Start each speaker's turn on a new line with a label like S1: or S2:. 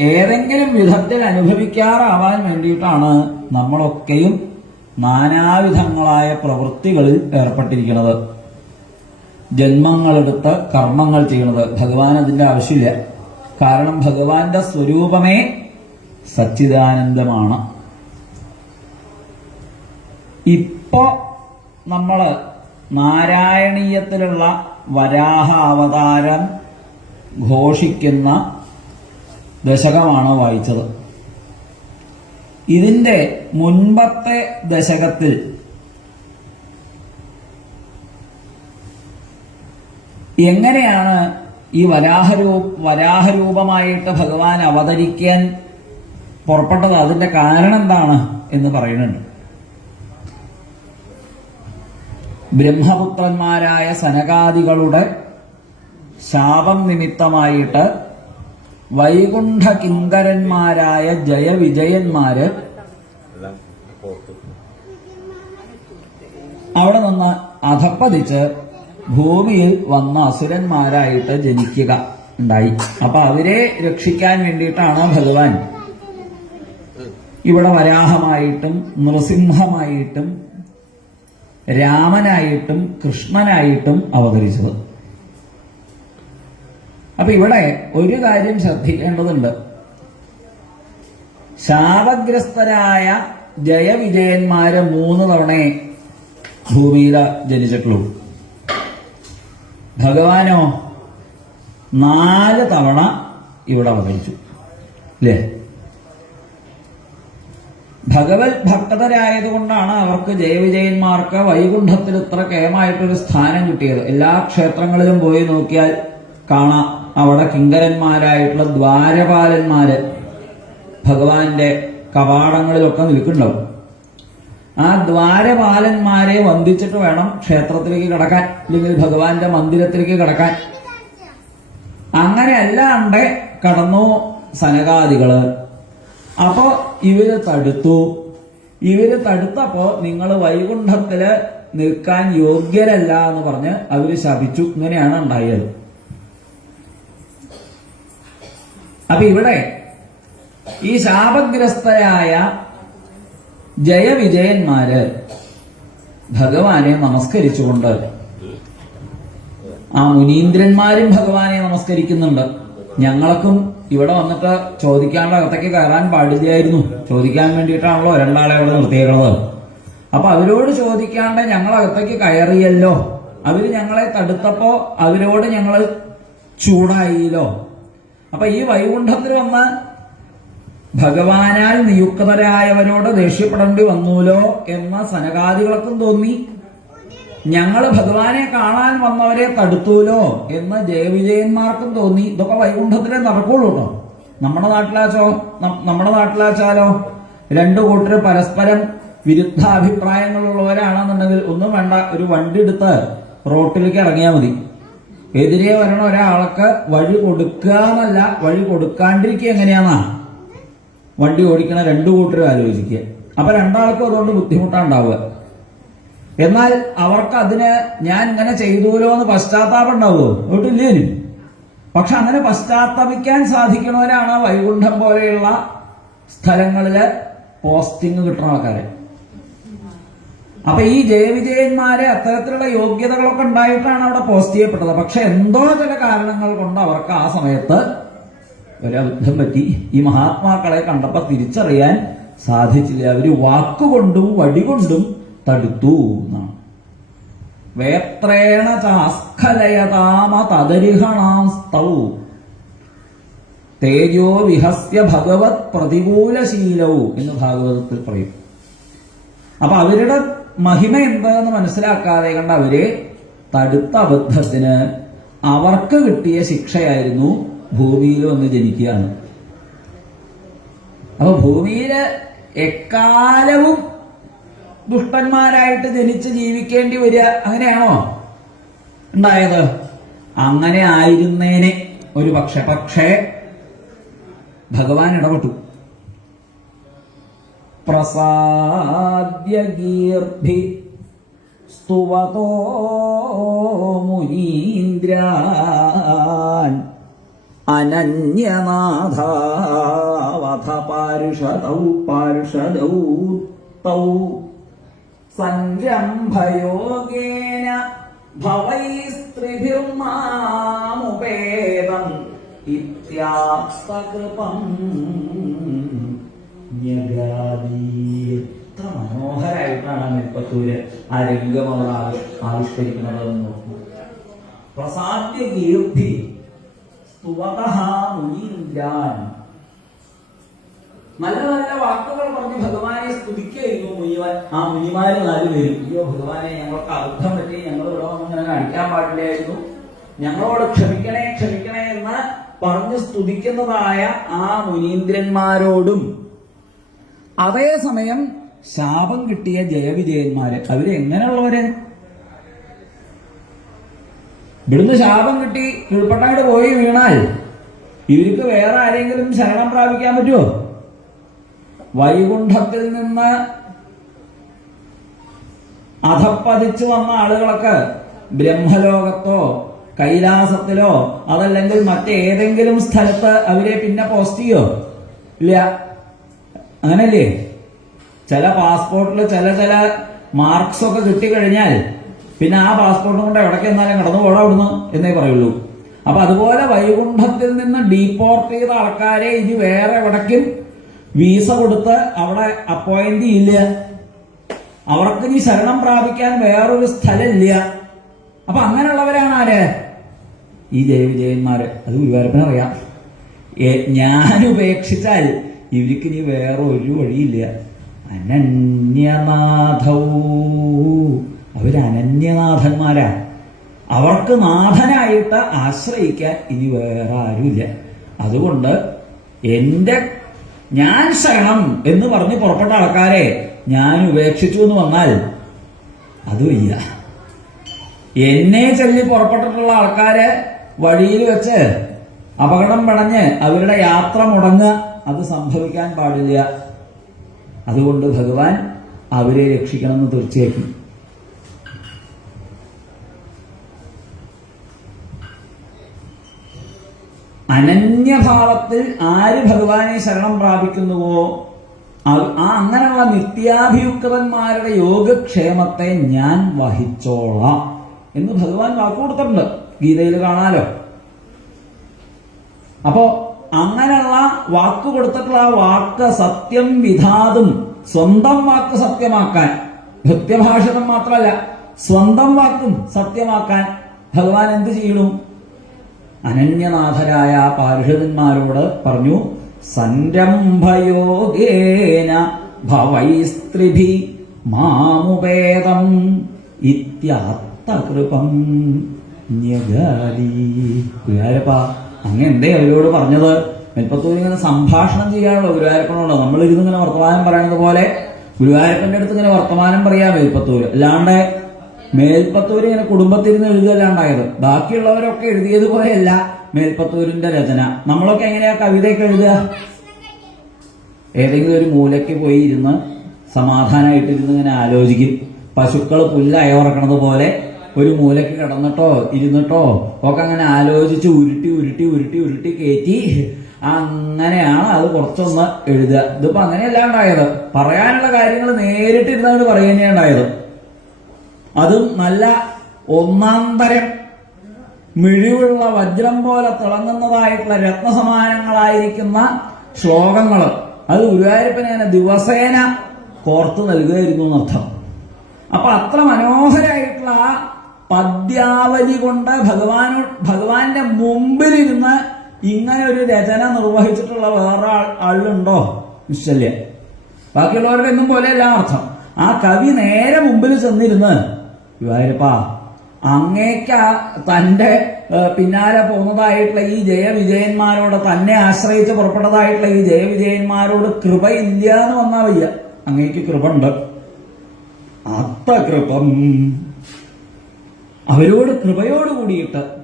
S1: ഏതെങ്കിലും വിധത്തിൽ അനുഭവിക്കാറാവാൻ വേണ്ടിയിട്ടാണ് നമ്മളൊക്കെയും നാനാവിധങ്ങളായ പ്രവൃത്തികളിൽ ഏർപ്പെട്ടിരിക്കുന്നത്. ജന്മങ്ങളെടുത്ത് കർമ്മങ്ങൾ ചെയ്യണത് ഭഗവാൻ അതിന്റെ ആവശ്യമില്ല. കാരണം ഭഗവാന്റെ സ്വരൂപമേ സച്ചിദാനന്ദമാണ്. ഇപ്പോ നമ്മൾ നാരായണീയത്തിലുള്ള വരാഹ അവതാരം ഘോഷിക്കുന്ന ദശകമാണ് വായിച്ചത്? ഇതിന്റെ മുൻപത്തെ ദശകത്തിൽ എങ്ങനെയാണ് ഈ വരാഹരൂ വരാഹരൂപമായിട്ട് ഭഗവാൻ അവതരിക്കാൻ പുറപ്പെട്ടത്? അതിന്റെ കാരണം എന്താണ് എന്ന് പറയുന്നുണ്ട്. ബ്രഹ്മപുത്രന്മാരായ സനകാദികളുടെ ശാപം നിമിത്തമായിട്ട് വൈകുണ്ഠ കിങ്കരന്മാരായ ജയവിജയന്മാര് അവിടെ നിന്ന് അധപ്പതിച്ച് ഭൂമിയിൽ വന്ന അസുരന്മാരായിട്ട് ജനിക്കുക ഉണ്ടായി. അപ്പൊ അവരെ രക്ഷിക്കാൻ വേണ്ടിയിട്ടാണ് ഭഗവാൻ? ഇവിടെ വരാഹമായിട്ടും നൃസിംഹമായിട്ടും രാമനായിട്ടും കൃഷ്ണനായിട്ടും അവതരിച്ചത്. അപ്പൊ ഇവിടെ ഒരു കാര്യം ശ്രദ്ധിക്കേണ്ടതുണ്ട്. ശാപഗ്രസ്തരായ ജയവിജയന്മാര് മൂന്ന് തവണയെ ഭൂമിയിൽ ജനിച്ചിട്ടുള്ളൂ. ഭഗവാനോ നാല് തവണ ഇവിടെ അവതരിച്ചു. അല്ലേ ഭഗവത് ഭക്തരായതുകൊണ്ടാണ് അവർക്ക് ജയവിജയന്മാർക്ക് വൈകുണ്ഠത്തിൽ ഇത്ര കേമായിട്ടൊരു സ്ഥാനം കിട്ടിയത്. എല്ലാ ക്ഷേത്രങ്ങളിലും പോയി നോക്കിയാൽ കാണാം. അവിടെ കിങ്കരന്മാരായിട്ടുള്ള ദ്വാരപാലന്മാര് ഭഗവാന്റെ കവാടങ്ങളിലൊക്കെ നിൽക്കുന്നുണ്ടാവും. ആ ദ്വാരപാലന്മാരെ വന്ദിച്ചിട്ട് വേണം ക്ഷേത്രത്തിലേക്ക് കടക്കാൻ അല്ലെങ്കിൽ ഭഗവാന്റെ മന്ദിരത്തിലേക്ക് കടക്കാൻ. അങ്ങനെ അല്ലാണ്ട് കടന്നു സനകാദികൾ. അപ്പോ ഇവർ തടുത്തു. ഇവർ തടുത്തപ്പോ നിങ്ങൾ വൈകുണ്ഠത്തിൽ നിൽക്കാൻ യോഗ്യരല്ല എന്ന് പറഞ്ഞ് അവർ ശപിച്ചു. ഇങ്ങനെയാണ് ഉണ്ടായത്. അപ്പൊ ഇവിടെ ഈ ശാപഗ്രസ്തരായ ജയവിജയന്മാര് ഭഗവാനെ നമസ്കരിച്ചുകൊണ്ട് ആ മുനീന്ദ്രന്മാരും ഭഗവാനെ നമസ്കരിക്കുന്നുണ്ട്. ഞങ്ങൾക്കും ഇവിടെ വന്നിട്ട് ചോദിക്കാനുള്ള അകത്തേക്ക് കയറാൻ പാടില്ലായിരുന്നു. ചോദിക്കാൻ വേണ്ടിയിട്ടാണല്ലോ രണ്ടാളെ അവിടെ നിർത്തിയേക്കുന്നത് അപ്പൊ അവരോട് ചോദിക്കാണ്ട് ഞങ്ങൾ അകത്തേക്ക് കയറിയല്ലോ. അവർ ഞങ്ങളെ തടുത്തപ്പോ അവരോട് ഞങ്ങൾ ചൂടായില്ലോ അപ്പൊ ഈ വൈകുണ്ഠത്തിൽ വന്ന് ഭഗവാനാൽ നിയുക്തരായവരോട് ദേഷ്യപ്പെടേണ്ടി വന്നൂലോ എന്ന സനകാദികൾക്കും തോന്നി. ഞങ്ങൾ ഭഗവാനെ കാണാൻ വന്നവരെ തടുത്തൂലോ എന്ന് ജയവിജയന്മാർക്കും തോന്നി. ഇതൊക്കെ വൈകുണ്ഠത്തിലെ നടക്കുള്ളൂ കേട്ടോ. നമ്മുടെ നാട്ടിലാച്ചോ നമ്മുടെ നാട്ടിലാച്ചാലോ രണ്ടു കൂട്ടർ പരസ്പരം വിരുദ്ധ വിരുദ്ധാഭിപ്രായങ്ങളുള്ളവരാണെന്നുണ്ടെങ്കിൽ ഒന്നും വേണ്ട ഒരു വണ്ടി എടുത്ത് റോട്ടിലേക്ക് ഇറങ്ങിയാൽ മതി. എതിരെ വരണ ഒരാൾക്ക് വഴി കൊടുക്കുക എന്നല്ല വഴി കൊടുക്കാണ്ടിരിക്കുക എങ്ങനെയാന്നാ? വണ്ടി ഓടിക്കണ രണ്ടു കൂട്ടരും ആലോചിക്കുക. അപ്പൊ രണ്ടാൾക്കും അതുകൊണ്ട് ബുദ്ധിമുട്ടുണ്ടാവുക. എന്നാൽ അവർക്ക് അതിന് ഞാൻ ഇങ്ങനെ ചെയ്തൂലോ എന്ന് പശ്ചാത്താപം ഉണ്ടാവുമോ ഒട്ടില്ലേനും പക്ഷെ അങ്ങനെ പശ്ചാത്തപിക്കാൻ സാധിക്കുന്നവരാണ് വൈകുണ്ഠം പോലെയുള്ള സ്ഥലങ്ങളിൽ പോസ്റ്റിംഗ് കിട്ടുന്ന ആൾക്കാര്. അപ്പൊ ഈ ജയവിജയന്മാരെ അത്തരത്തിലുള്ള യോഗ്യതകളൊക്കെ ഉണ്ടായിട്ടാണ് അവിടെ പോസ്റ്റ് ചെയ്യപ്പെട്ടത്. പക്ഷെ എന്തോ ചില കാരണങ്ങൾ കൊണ്ട് അവർക്ക് ആ സമയത്ത് ഒരബദ്ധം പറ്റി. ഈ മഹാത്മാക്കളെ കണ്ടപ്പോ തിരിച്ചറിയാൻ സാധിച്ചില്ല. അവർ വാക്കുകൊണ്ടും വടികൊണ്ടും തടുത്തു എന്നാണ്. വേത്രേണ ചാസ്ഖലയതാമ തദരിഹണാസ്തൗ. തേജോ വിഹസ്യ ഭഗവത് പ്രതികൂലശീലവും എന്ന് ഭാഗവതത്തിൽ പറയും. അപ്പൊ അവരുടെ മഹിമ എന്താണെന്ന് മനസ്സിലാക്കാതെ കണ്ട അവർ തടുത്ത അബദ്ധത്തിന് അവർക്ക് കിട്ടിയ ശിക്ഷയായിരുന്നു ഭൂമിയിൽ വന്ന് ജനിക്കുകയാണ്. അപ്പൊ ഭൂമിയിൽ എക്കാലവും ദുഷ്ടന്മാരായിട്ട് ജനിച്ച് ജീവിക്കേണ്ടി വരിക അങ്ങനെയാണോ ഉണ്ടായത്? അങ്ങനെ ആയിരുന്നേനെ ഒരു പക്ഷെ പക്ഷേ ഭഗവാൻ ഇടപെട്ടു. പ്രസാദ്യ ഗീർഭി സ്തുവതോ മുനീന്ദ്രാൻ. അനന്യനാഥാൻ അഥ പാരുഷദൗ പാരുഷദൗ തൗ. സംരംഭയോഗേന ഭവൈസ്ത്രിഭിർമാമുപേതം ഇത്യാസ്തകൃപം ന്യഗാദി. എത്ര മനോഹരായിട്ടാണ് നെൽപ്പത്തൂര് ആ രംഗം അവർ ആവിഷ്കരിക്കുന്നതെന്ന് നോക്കൂ. പ്രസാദ്യ കീർത്തി. നല്ല നല്ല വാക്കുകൾ പറഞ്ഞ് ഭഗവാനെ സ്തുതിക്കുകയായിരുന്നു മുനിമാൻ ആ മുനിമാര് നാലുപേരും അയ്യോ ഭഗവാനെ ഞങ്ങൾക്ക് അർത്ഥം പറ്റി. ഞങ്ങൾ ഇവിടെ ഇങ്ങനെ കാണിക്കാൻ പാടില്ലായിരുന്നു. ഞങ്ങളോട് ക്ഷമിക്കണേ ക്ഷമിക്കണേ എന്ന് പറഞ്ഞ് സ്തുതിക്കുന്നതായ ആ മുനീന്ദ്രന്മാരോടും അതേസമയം ശാപം കിട്ടിയ ജയവിജയന്മാര്. അവർ എങ്ങനെയുള്ളവര്? ഇവിടുന്ന് ശാപം കിട്ടി ഉൾപ്പെട്ടായിട്ട് പോയി വീണാൽ ഇവർക്ക് വേറെ ആരെങ്കിലും ശരണം പ്രാപിക്കാൻ പറ്റുമോ? വൈകുണ്ഠത്തിൽ നിന്ന് അധപ്പതിച്ചു വന്ന ആളുകളൊക്കെ ബ്രഹ്മലോകത്തോ കൈലാസത്തിലോ അതല്ലെങ്കിൽ മറ്റേതെങ്കിലും സ്ഥലത്ത് അവരെ പിന്നെ പോസ്റ്റ് ചെയ്യോ? ഇല്ല. അങ്ങനല്ലേ? ചില പാസ്പോർട്ടിൽ ചില ചില മാർക്സ് ഒക്കെ കിട്ടിക്കഴിഞ്ഞാൽ പിന്നെ ആ പാസ്പോർട്ടും കൊണ്ട് എവിടേക്ക് എന്നാലും കടന്നു പോടാ അവിടുന്ന് എന്നേ പറയുള്ളൂ. അപ്പൊ അതുപോലെ വൈകുണ്ഠത്തിൽ നിന്ന് ഡീപ്പോർട്ട് ചെയ്ത ആൾക്കാരെ ഇനി വേറെ എവിടേക്കും വീസ കൊടുത്ത് അവിടെ അപ്പോയിന്റ് ഇല്ല അവർക്ക് ഇനി ശരണം പ്രാപിക്കാൻ വേറൊരു സ്ഥലമില്ല. അപ്പൊ അങ്ങനെയുള്ളവരാണ് ആര്? ഈ ജയവിജയന്മാര്. അത് ഗുരുവായൂരപ്പനെ ഞാൻ ഉപേക്ഷിച്ചാൽ ഇവർക്ക് ഇനി വേറെ ഒരു വഴിയില്ല. അനന്യനാഥൗ അവരനന്യനാഥന്മാരാ അവർക്ക് നാഥനായിട്ട് ആശ്രയിക്കാൻ ഇനി വേറെ ആരുമില്ല. അതുകൊണ്ട് എന്റെ ഞാൻ ശരണം എന്ന് പറഞ്ഞ് പുറപ്പെട്ട ആൾക്കാരെ ഞാൻ ഉപേക്ഷിച്ചു എന്ന് വന്നാൽ അതുമില്ല എന്നെ ചൊല്ലി പുറപ്പെട്ടിട്ടുള്ള ആൾക്കാരെ വഴിയിൽ വെച്ച് അപകടം പടഞ്ഞ് അവരുടെ യാത്ര മുടങ്ങുക അത് സംഭവിക്കാൻ പാടില്ല. അതുകൊണ്ട് ഭഗവാൻ അവരെ രക്ഷിക്കണമെന്ന് തീർച്ചയായിട്ടും. അനന്യഭാവത്തിൽ ആര് ഭഗവാനെ ശരണം പ്രാപിക്കുന്നുവോ? ആ- അങ്ങനെയുള്ള നിത്യാഭിയുക്തന്മാരുടെ യോഗക്ഷേമത്തെ ഞാൻ വഹിച്ചോളാം എന്ന് ഭഗവാൻ വാക്കുകൊടുത്തിട്ടുണ്ട് ഗീതയിൽ കാണാലോ? അപ്പോ അങ്ങനെയുള്ള വാക്ക് കൊടുത്തിട്ടുള്ള ആ വാക്ക് സത്യം വിധാതും സ്വന്തം വാക്ക് സത്യമാക്കാൻ ഭക്ത്യഭാഷണം മാത്രമല്ല സ്വന്തം വാക്കും സത്യമാക്കാൻ ഭഗവാൻ എന്ത് ചെയ്യണം? അനന്യനാഥരായ പാർഷദന്മാരോട് പറഞ്ഞു സംരംഭയോഗേന ഭവൈസ്ത്രിഭി മാമുപേതം ഇത്യാത്തകൃപം ഞഗാലി ഗുരുവായൂരപ്പ അങ്ങ് എന്തേ അവരോട് പറഞ്ഞത്? മെൽപ്പത്തൂർ ഇങ്ങനെ സംഭാഷണം ചെയ്യാനുള്ള ഗുരുവായൂരപ്പനോട് നമ്മൾ ഇരുന്നിങ്ങനെ വർത്തമാനം പറയുന്നത് പോലെ ഗുരുവായൂരപ്പന്റെ അടുത്ത് ഇങ്ങനെ വർത്തമാനം പറയാ മേൽപ്പത്തൂർ അല്ലാണ്ട് മേൽപ്പത്തൂർ ഇങ്ങനെ കുടുംബത്തിരുന്ന് എഴുതുകയല്ലാണ്ടായത്. ബാക്കിയുള്ളവരൊക്കെ എഴുതിയതുപോലെയല്ല മേൽപ്പത്തൂരിന്റെ രചന. നമ്മളൊക്കെ എങ്ങനെയാ കവിതയൊക്കെ എഴുതുക? ഏതെങ്കിലും ഒരു മൂലയ്ക്ക് പോയി ഇരുന്ന് സമാധാനമായിട്ടിരുന്ന് ഇങ്ങനെ ആലോചിക്കും. പശുക്കൾ പുല്ല് അയവറക്കണത് പോലെ ഒരു മൂലയ്ക്ക് കിടന്നിട്ടോ ഇരുന്നിട്ടോ ഒക്കെ അങ്ങനെ ആലോചിച്ച് ഉരുട്ടി ഉരുട്ടി ഉരുട്ടി ഉരുട്ടി കയറ്റി അങ്ങനെയാണ് അത് കുറച്ചൊന്ന് എഴുതുക. ഇതിപ്പോ അങ്ങനെയല്ല ഉണ്ടായത്. പറയാനുള്ള കാര്യങ്ങൾ നേരിട്ട് ഇരുന്നങ്ങോട്ട് പറയുക ഉണ്ടായത്. അതും നല്ല ഒന്നാം തരം മിഴിവുള്ള വജ്രം പോലെ തിളങ്ങുന്നതായിട്ടുള്ള രത്നസമാനങ്ങളായിരിക്കുന്ന ശ്ലോകങ്ങൾ അത് ഗുരുവായൂരപ്പനെ ദിവസേന കോർത്തു നൽകുകയായിരുന്നു എന്നർത്ഥം. അപ്പൊ അത്ര മനോഹരായിട്ടുള്ള ആ പദ്യാവലി കൊണ്ട് ഭഗവാനോ ഭഗവാന്റെ മുമ്പിലിരുന്ന് ഇങ്ങനെ ഒരു രചന നിർവഹിച്ചിട്ടുള്ള വേറെ ആളുണ്ടോ? നിശ്ചല്യ. ബാക്കിയുള്ളവരുടെ ഒന്നും പോലെയല്ല അർത്ഥം. ആ കവി നേരെ മുമ്പിൽ ചെന്നിരുന്ന് ഗുരുവായൂരപ്പാ അങ്ങേക്ക തന്റെ പിന്നാലെ പോകുന്നതായിട്ടുള്ള ഈ ജയവിജയന്മാരോട് തന്നെ ആശ്രയിച്ച് പുറപ്പെട്ടതായിട്ടുള്ള ഈ ജയവിജയന്മാരോട് കൃപ ഇല്ല എന്ന് വന്നാ വയ്യ. അങ്ങേക്ക് കൃപ ഉണ്ട്. അത്ത കൃപം അവരോട് കൃപയോട് കൂടിയിട്ട്